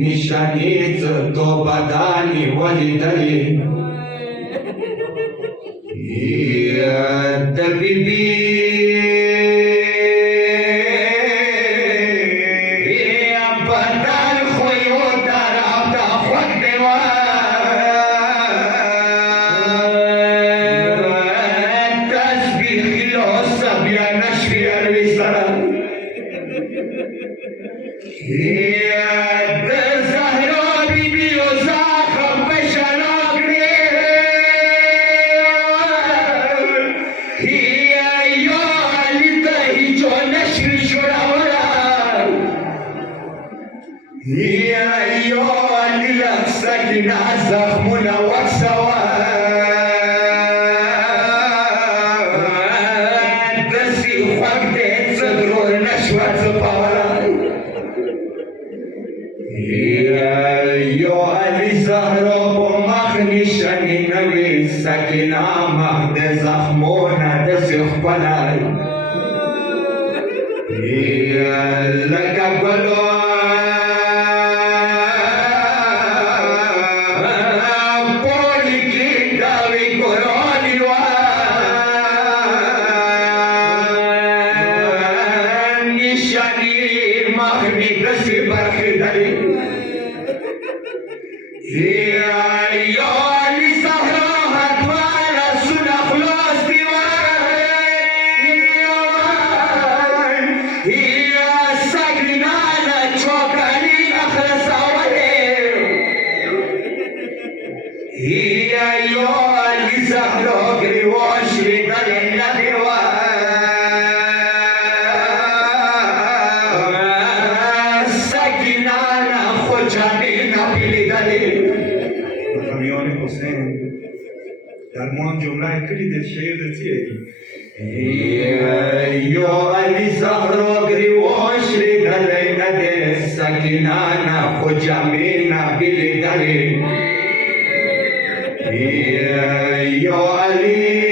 निशानीच तो बदानी वलिदली तबीबी बदल खोयो दराबदा खुद देवा तस्बीह खिलो सबिया नशवी अरवी सरा زخمنا وسواد بسي وحدت صدرو نشوة زبارة يو علي زهرو بمخني شني نوي سكينة مهد زخمونا دسي خبلاي لك بلو درمان جمله کلی در شعر دتیه یو علی زهرا گریواش ری دلی نده سکینانا خجامینا بلی دلی یو علی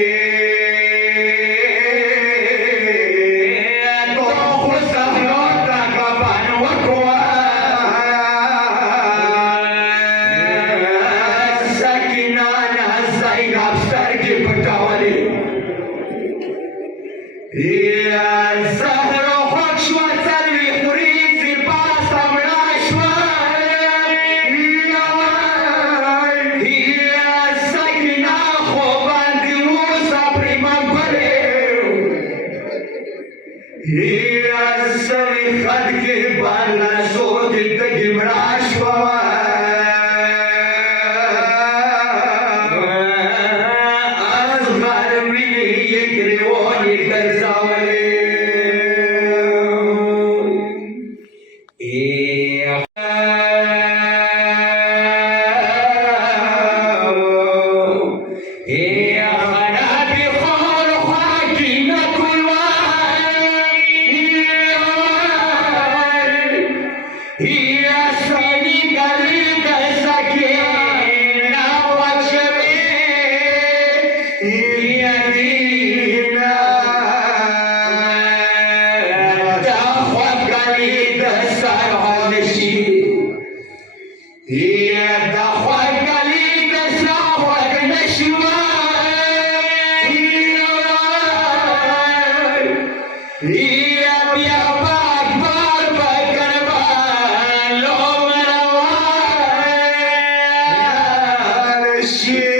Shit.